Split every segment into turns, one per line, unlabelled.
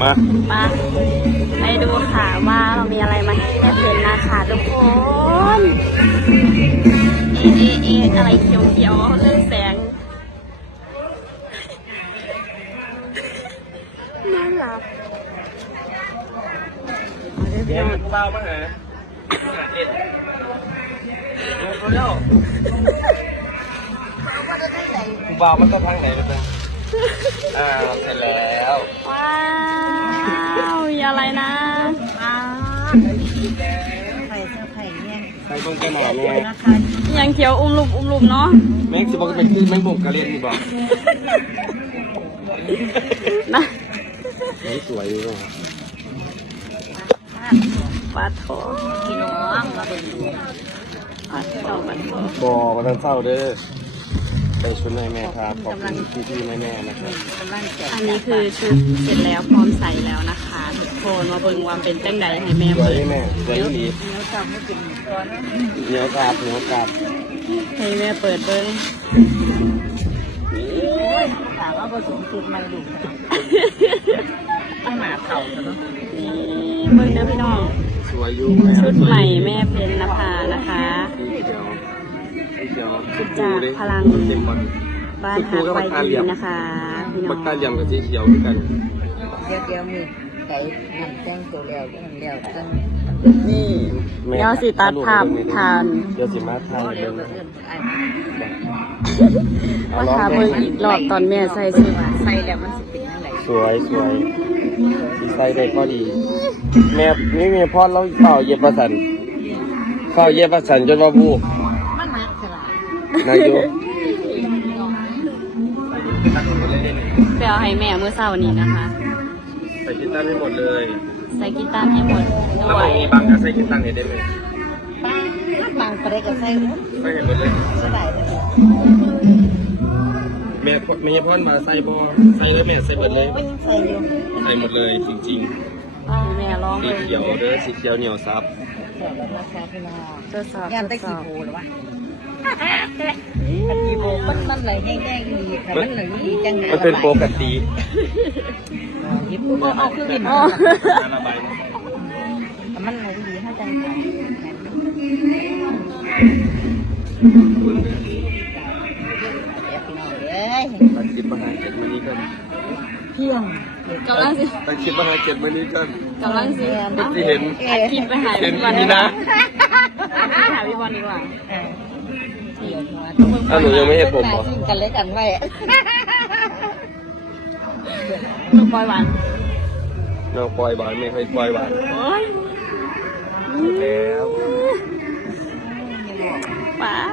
มาไปดูค่ะว่าเรามีอะไรมาให้แม่เพนนะคะทุกคนอะไรเขียวๆเรื่องแสงน่ารัก
เดี๋ยวกูเบามาหาเอ็ดกูเล่ากูเบามันต้องทางไหนนะเสร็จแล้ว
ว้าวมีอะไรนะ
ใส่เบิ้งกันหน่อยไง
ยังเขียวอุ้มลุมเนาะ
แม็กซ์บอกเป็นคือแม็กบอกกระเรียนนี่บอก
นะ
สวยดีว่ะ
ปลาทองพี่น้องมาเป็นปลาทอง
บอกมาตั้งเศร้าเด้อไปชุดแม่ครับขอบคุณพี่แม่นะครับ
อันนี้คือชุดเสร็จแล้วพร้อมใส่แล้วนะคะทุกคนมาเบิ่งว่าเป็นจังใดให้แม่เบิ่ง
เดี๋ยวนี้เหนียวกราบ
ให้แม่เปิดเบิ่ง
ถามว่าผสมสูตรมันดุต้องหมาเข่าเนาะ
เบิ่งนะพี่น้อง
สวยอยู่
ชุดใหม่แม่เพนนภานะคะจากพลังบ้านหาดไวดีนะคะพี่น้อง
บักตาเหลี่ยมกับสีเขียวเหมือนกัน
เดี๋ยวมีไก่น้ำแจ้งตัวแล้วตั้ง
นี่เดี๋ยวสิตัดภาพทาน
เดี๋ยวสิมาทานเบิ่ง
ว่าทาเบิ่งอีกรอบตอนแม่ใส่ชุด
ใส่แล้วมันสิเป็นยังไง
สวยสีใส่ได้ก็ดีแม่นี่มีพ่อเราเฝ้าเย็บประสันจนว่าบู
มันหนักขนาด
นายโย
ไปเอาให้แม่เมื่อเช้านี้นะคะ
ใส่กีตาร์ให้หมดเลย
ใส่กีตาร์ให้หมด
แล้วมันมีบางก็ใส่กีตาร์ให้ได้ไหม
บางประเด็นก็ใส่
ไม่เห็นหมดเลย
ใส่ได้
แม่พ่อมาใส่บอใส่เลยแม่ใส่หมดเลยใส่หมดเลยจริง
ๆแม่ร้อง
สีเขียวเด้อสีเขียวเหนียวซับ
ทดสอบ
งานได้กี่โบหรือวะกี่โบมันไหลแห้งๆดีแต่มันไหลดีจังเลย
มันเป็นปกติ
ยิบก็เอาขึ้นบินแต่มันไหลดีให้จังเลย
ตัดคิดปัญหาเจ็ดมื้อนี้กัน
เที่ยง
กำลังสิ
ตัดคิดปัญหาเจ็ดมื้อนี้กัน
กำลังสิ
ที่เห็น
คิดไปหา
พี่บอล
นี่
นะ
หาพี่บอลดีกว่า
ถ้าหนูยังไม่เห็นผมหรอ
กันเลยกันไว้
น้องปอยหวาน
ไม่เคยปล่อยหวานแล้ว
ป้า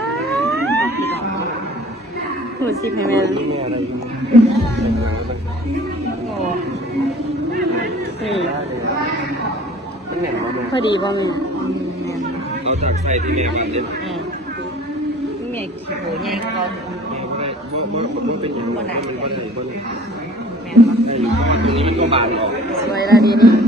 หูสิบให้แม่แล้วพอดีป่ะแม่
เราจากใส่ที่แม่กันเด่น
แม่ขี้โหใหญ่เขา
แม่ก็ได้เพราะเป็นอย่างนั้นมันก็เลยก็เลยแม่ก็ได้เพราะว่าตรงนี้มันก็บานออก
สวยละดีนี่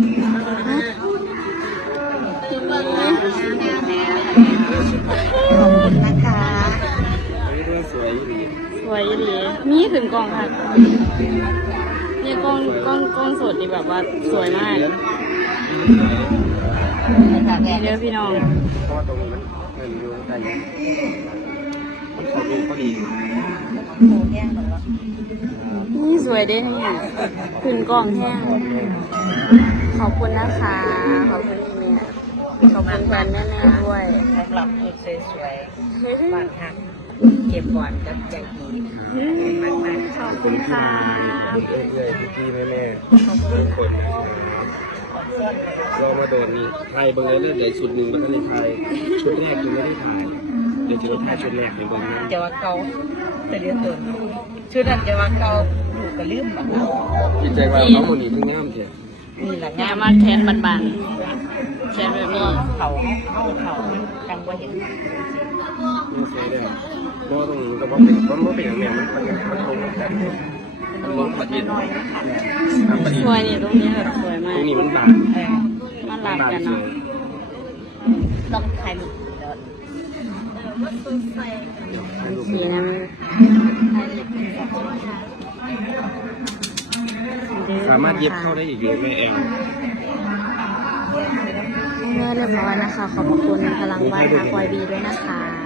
ขอบคุณนะคะ
สวย
ดีมีถึงกองค่ะเนี่ยกล้องสดนี่แบบว่าสวยมากเดี๋ยวพี่น้อง
เพราะว่าตรงนี้มันอยู่ใกล้มันขอดูก็ดี
นี่สวยได้ทั้งหมดถึงกองแห้งขอบคุณนะคะขอบคุณแม่ขอบคุณแฟนแม่ด้วย
สำหรับชุดสวยๆบางครั้งเก็บก่อนกับใจดีมาก
ขอบคุณค่ะ
เรื่อยๆพี่แม่ทุกคนเรามาโดนนี่ไทยบางเรื่องเดี๋ยวชุดหนึ่งมันก็เลยไทยชุดแรกยังไม่ได้ถ่ายเดี๋ยวจะได้ถ่ายชุดแรกในบางนั้น
จะว่าเก่าแต่เดี๋ยวตัวชุดนั้นจะว่าเก่าอยู่กับลืมบ้าง
จิตใจว่าเขาคนนี้เพิ่งงามเถอะ
นี่แหละ
งามมากแทนบันแทนแบบนี้
เขาจังว่าเห็น
ไม่ใช่ได้ก็ตรงนี้ก็ว่าเป็นอย่างนี้มันคงกันมันลงประเทศ
สวยนี่ตรงนี้แบบสวยมาก
ตรงนี้มันบาน
มันหลับกันเนาะ
ต้องถ่ายรูป
สีนั้น
สามารถเย็บเข้าได้อีกเลยแม่แอล
เมื่อเรียบร้อยนะคะ ขอบคุณพลังวัดค่ะคอยบีด้วยนะคะ